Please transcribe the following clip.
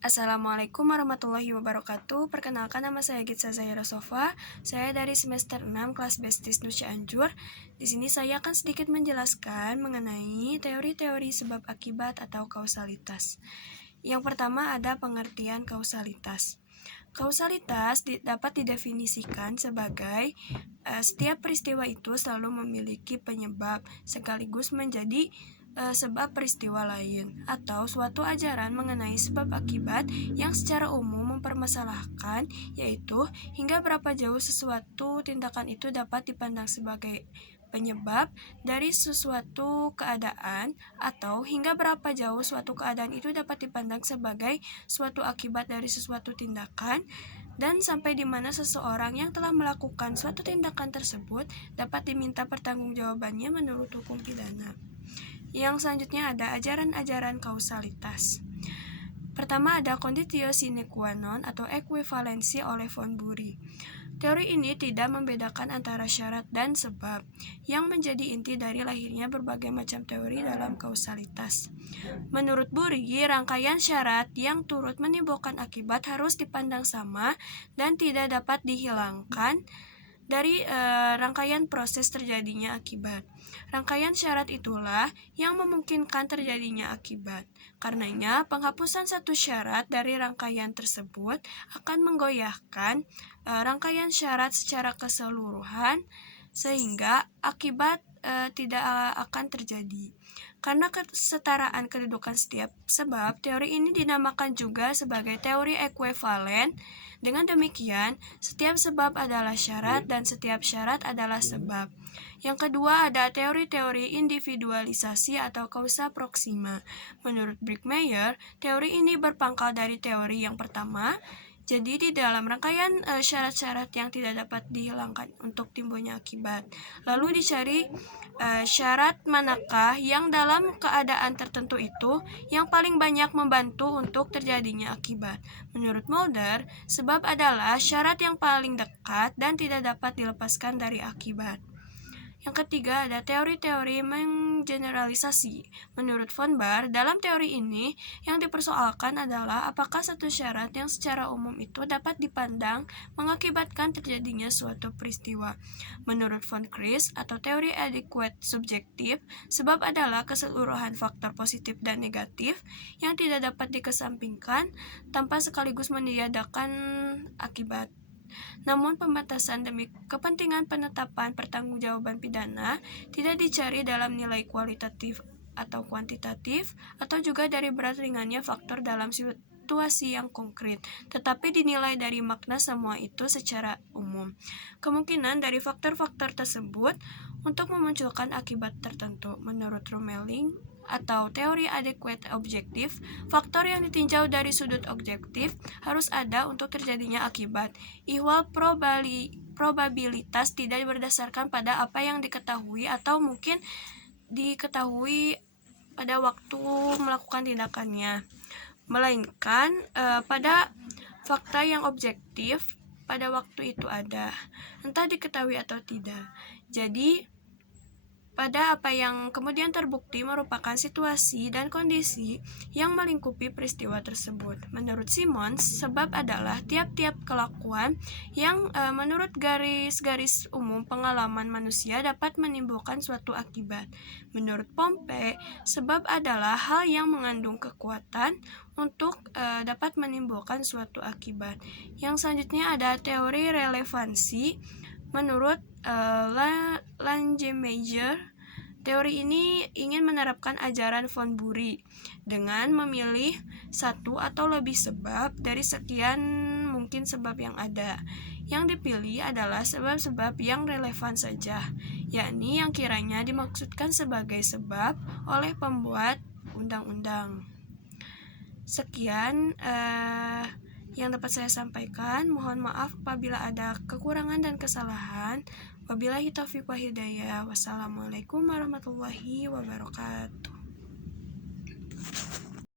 Assalamualaikum warahmatullahi wabarakatuh. Perkenalkan, nama saya Gitsa Zahira Sofa. Saya dari semester 6 kelas Bestis Nu Cianjur. Di sini saya akan sedikit menjelaskan mengenai teori-teori sebab akibat atau kausalitas. Yang pertama ada pengertian kausalitas. Kausalitas dapat didefinisikan sebagai setiap peristiwa itu selalu memiliki penyebab sekaligus menjadi sebab peristiwa lain, atau suatu ajaran mengenai sebab akibat yang secara umum mempermasalahkan, yaitu hingga berapa jauh sesuatu tindakan itu dapat dipandang sebagai penyebab dari sesuatu keadaan, atau hingga berapa jauh suatu keadaan itu dapat dipandang sebagai suatu akibat dari sesuatu tindakan, dan sampai di mana seseorang yang telah melakukan suatu tindakan tersebut dapat diminta pertanggungjawabannya menurut hukum pidana. Yang selanjutnya ada ajaran-ajaran kausalitas. Pertama ada conditio sine qua non atau ekuivalensi oleh von Bury. Teori ini tidak membedakan antara syarat dan sebab, yang menjadi inti dari lahirnya berbagai macam teori dalam kausalitas. Menurut Bury, rangkaian syarat yang turut menimbulkan akibat harus dipandang sama dan tidak dapat dihilangkan dari rangkaian proses terjadinya akibat. Rangkaian syarat itulah yang memungkinkan terjadinya akibat. Karenanya, penghapusan satu syarat dari rangkaian tersebut akan menggoyahkan rangkaian syarat secara keseluruhan, sehingga akibat tidak akan terjadi. Karena kesetaraan kedudukan setiap sebab, teori ini dinamakan juga sebagai teori ekuivalen. Dengan demikian, setiap sebab adalah syarat dan setiap syarat adalah sebab. Yang kedua ada teori-teori individualisasi atau causa proxima. Menurut Brickmeyer, teori ini berpangkal dari teori yang pertama. Jadi di dalam rangkaian syarat-syarat yang tidak dapat dihilangkan untuk timbulnya akibat, lalu dicari syarat manakah yang dalam keadaan tertentu itu yang paling banyak membantu untuk terjadinya akibat. Menurut Mulder, sebab adalah syarat yang paling dekat dan tidak dapat dilepaskan dari akibat. Yang ketiga ada teori-teori menggeneralisasi. Menurut von Baer, dalam teori ini yang dipersoalkan adalah apakah satu syarat yang secara umum itu dapat dipandang mengakibatkan terjadinya suatu peristiwa. Menurut von Kris atau teori adequate subjektif, sebab adalah keseluruhan faktor positif dan negatif yang tidak dapat dikesampingkan tanpa sekaligus meniadakan akibat. Namun pembatasan demi kepentingan penetapan pertanggungjawaban pidana tidak dicari dalam nilai kualitatif atau kuantitatif, atau juga dari berat ringannya faktor dalam situasi yang konkret, tetapi dinilai dari makna semua itu secara umum. Kemungkinan dari faktor-faktor tersebut untuk memunculkan akibat tertentu. Menurut Romeling atau teori adequate objektif, faktor yang ditinjau dari sudut objektif harus ada untuk terjadinya akibat. Ihwal probabilitas tidak berdasarkan pada apa yang diketahui atau mungkin diketahui pada waktu melakukan tindakannya, melainkan pada fakta yang objektif pada waktu itu ada, entah diketahui atau tidak. Jadi pada apa yang kemudian terbukti merupakan situasi dan kondisi yang melingkupi peristiwa tersebut. Menurut Simons, sebab adalah tiap-tiap kelakuan yang menurut garis-garis umum pengalaman manusia dapat menimbulkan suatu akibat. Menurut Pompe, sebab adalah hal yang mengandung kekuatan untuk dapat menimbulkan suatu akibat. Yang selanjutnya ada teori relevansi. Menurut Langemeyer, teori ini ingin menerapkan ajaran von Bury dengan memilih satu atau lebih sebab dari sekian mungkin sebab yang ada. Yang dipilih adalah sebab-sebab yang relevan saja, yakni yang kiranya dimaksudkan sebagai sebab oleh pembuat undang-undang. Sekian yang dapat saya sampaikan. Mohon maaf apabila ada kekurangan dan kesalahan. Wabillahi taufiq wa hidayah. Wassalamualaikum warahmatullahi wabarakatuh.